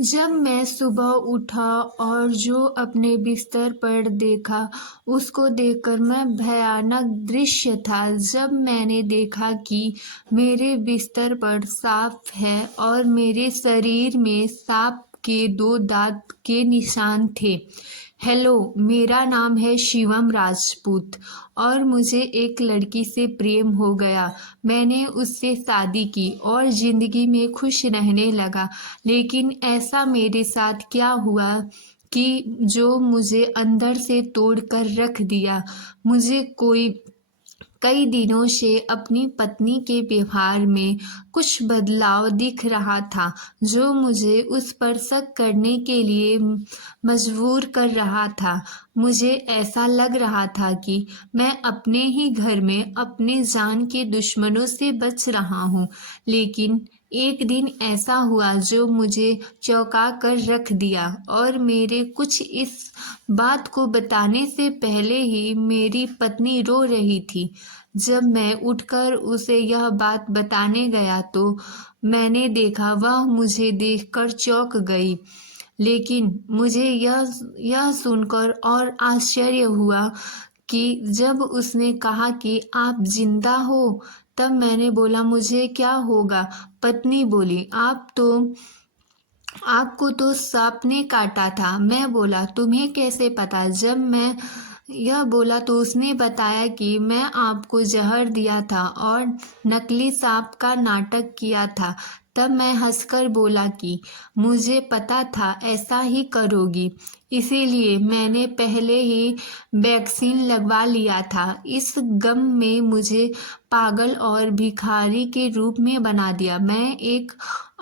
जब मैं सुबह उठा और जो अपने बिस्तर पर देखा, उसको देखकर मैं भयानक दृश्य था। जब मैंने देखा कि मेरे बिस्तर पर सांप है और मेरे शरीर में सांप के 2 दांत के निशान थे। हेलो, मेरा नाम है शिवम राजपूत और मुझे एक लड़की से प्रेम हो गया। मैंने उससे शादी की और ज़िंदगी में खुश रहने लगा। लेकिन ऐसा मेरे साथ क्या हुआ कि जो मुझे अंदर से तोड़ कर रख दिया। मुझे कई दिनों से अपनी पत्नी के व्यवहार में कुछ बदलाव दिख रहा था, जो मुझे उस पर शक करने के लिए मजबूर कर रहा था। मुझे ऐसा लग रहा था कि मैं अपने ही घर में अपने जान के दुश्मनों से बच रहा हूँ। लेकिन एक दिन ऐसा हुआ जो मुझे चौंका कर रख दिया और मेरे कुछ इस बात को बताने से पहले ही मेरी पत्नी रो रही थी। जब मैं उठकर उसे यह बात बताने गया तो मैंने देखा वह मुझे देखकर चौंक गई। लेकिन मुझे यह सुनकर और आश्चर्य हुआ कि जब उसने कहा कि आप जिंदा हो, तब मैंने बोला मुझे क्या होगा। पत्नी बोली आपको तो सांप ने काटा था। मैं बोला तुम्हें कैसे पता। जब मैं यह बोला तो उसने बताया कि मैं आपको जहर दिया था और नकली सांप का नाटक किया था। तब मैं हंसकर बोला कि मुझे पता था ऐसा ही करोगी, इसीलिए मैंने पहले ही वैक्सीन लगवा लिया था। इस गम में मुझे पागल और भिखारी के रूप में बना दिया। मैं एक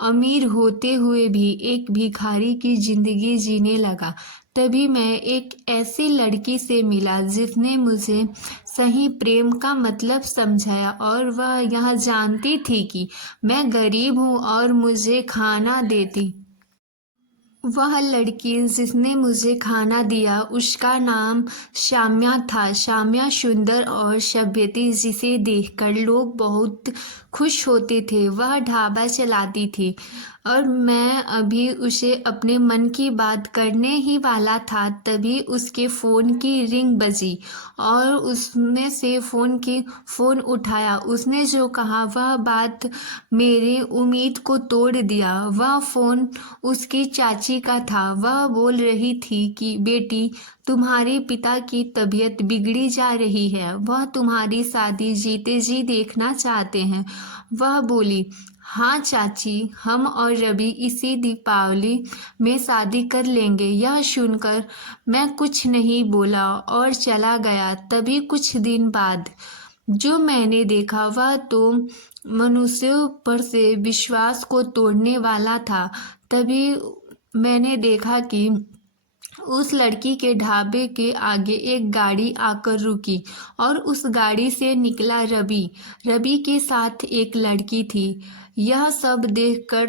अमीर होते हुए भी एक भिखारी की जिंदगी जीने लगा। तभी मैं एक ऐसी लड़की से मिला जिसने मुझे सही प्रेम का मतलब समझाया और वह यह जानती थी कि मैं गरीब हूँ और मुझे खाना देती। वह लड़की जिसने मुझे खाना दिया उसका नाम शाम्या था। शाम्या सुंदर और सभ्य थी, जिसे देखकर लोग बहुत खुश होते थे। वह ढाबा चलाती थी और मैं अभी उसे अपने मन की बात करने ही वाला था, तभी उसके फ़ोन की रिंग बजी और उसने से फ़ोन उठाया। उसने जो कहा वह बात मेरी उम्मीद को तोड़ दिया। वह फ़ोन उसकी चाची का था। वह बोल रही थी कि बेटी, तुम्हारे पिता की तबीयत बिगड़ी जा रही है। वह तुम्हारी शादी जीते जी देखना चाहते हैं। वह बोली, हाँ चाची, हम और रवि इसी दीपावली में शादी कर लेंगे। यह सुनकर मैं कुछ नहीं बोला और चला गया। तभी कुछ दिन बाद जो मैंने देखा वह तो मनुष्यों पर से विश्वास को तोड़ने वाला था। तभी मैंने देखा कि उस लड़की के ढाबे के आगे एक गाड़ी आकर रुकी और उस गाड़ी से निकला रवि। रवि के साथ एक लड़की थी। यह सब देखकर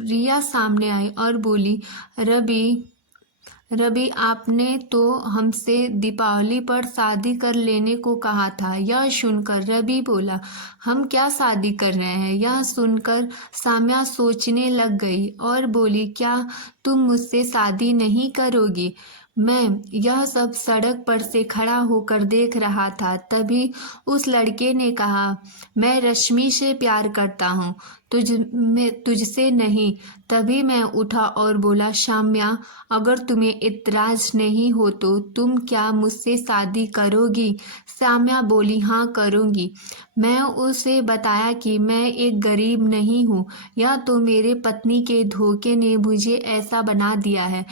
रिया सामने आई और बोली, रवि, आपने तो हमसे दीपावली पर शादी कर लेने को कहा था। यह सुनकर रवि बोला, हम क्या शादी कर रहे हैं। यह सुनकर साम्या सोचने लग गई और बोली, क्या तुम मुझसे शादी नहीं करोगी। मैं यह सब सड़क पर से खड़ा होकर देख रहा था। तभी उस लड़के ने कहा, मैं रश्मि से प्यार करता हूँ, तुझसे नहीं। तभी मैं उठा और बोला, शाम्या, अगर तुम्हें इतराज नहीं हो तो तुम क्या मुझसे शादी करोगी। शाम्या बोली, हाँ करूँगी। मैं उसे बताया कि मैं एक गरीब नहीं हूँ, यह तो मेरे पत्नी के धोखे ने मुझे ऐसा बना दिया है।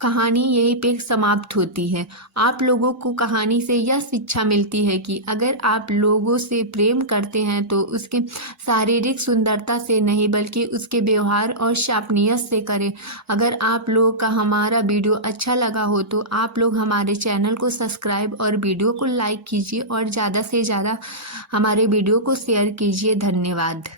कहानी यहीं पे समाप्त होती है। आप लोगों को कहानी से यह शिक्षा मिलती है कि अगर आप लोगों से प्रेम करते हैं तो उसके शारीरिक सुंदरता से नहीं बल्कि उसके व्यवहार और शापनियत से करें। अगर आप लोग का हमारा वीडियो अच्छा लगा हो तो आप लोग हमारे चैनल को सब्सक्राइब और वीडियो को लाइक कीजिए और ज़्यादा से ज़्यादा हमारे वीडियो को शेयर कीजिए। धन्यवाद।